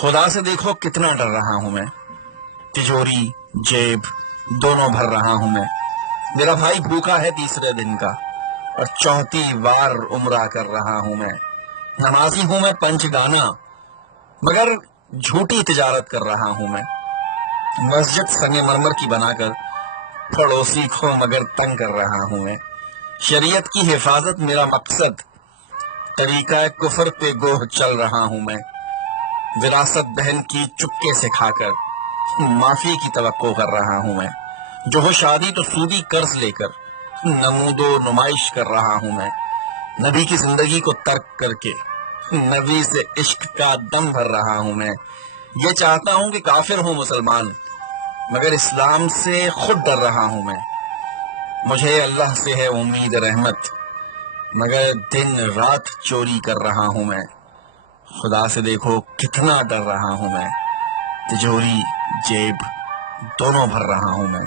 खुदा से देखो कितना डर रहा हूं मैं, तिजोरी जेब दोनों भर रहा हूं मैं। मेरा भाई भूखा है तीसरे दिन का और चौथी बार उम्रा कर रहा हूं मैं। नमाजी हूं मैं पंचगाना मगर झूठी तिजारत कर रहा हूं मैं। मस्जिद संगे मरमर की बनाकर पड़ोसी को मगर तंग कर रहा हूं मैं। शरीयत की हिफाजत मेरा मकसद, तरीका कुफर पे गोह चल रहा हूं मैं। विरासत बहन की चुपके से खाकर माफी की तवक्को कर रहा हूं मैं। जो हो शादी तो सूदी कर्ज लेकर नमूदो नुमाइश कर रहा हूं मैं। नबी की जिंदगी को तर्क करके नबी से इश्क का दम भर रहा हूं मैं। ये चाहता हूं कि काफिर हूं मुसलमान मगर इस्लाम से खुद डर रहा हूं मैं। मुझे अल्लाह से है उम्मीद रहमत मगर दिन रात चोरी कर रहा हूं मैं। खुदा से देखो कितना डर रहा हूं मैं, तिजोरी जेब दोनों भर रहा हूं मैं।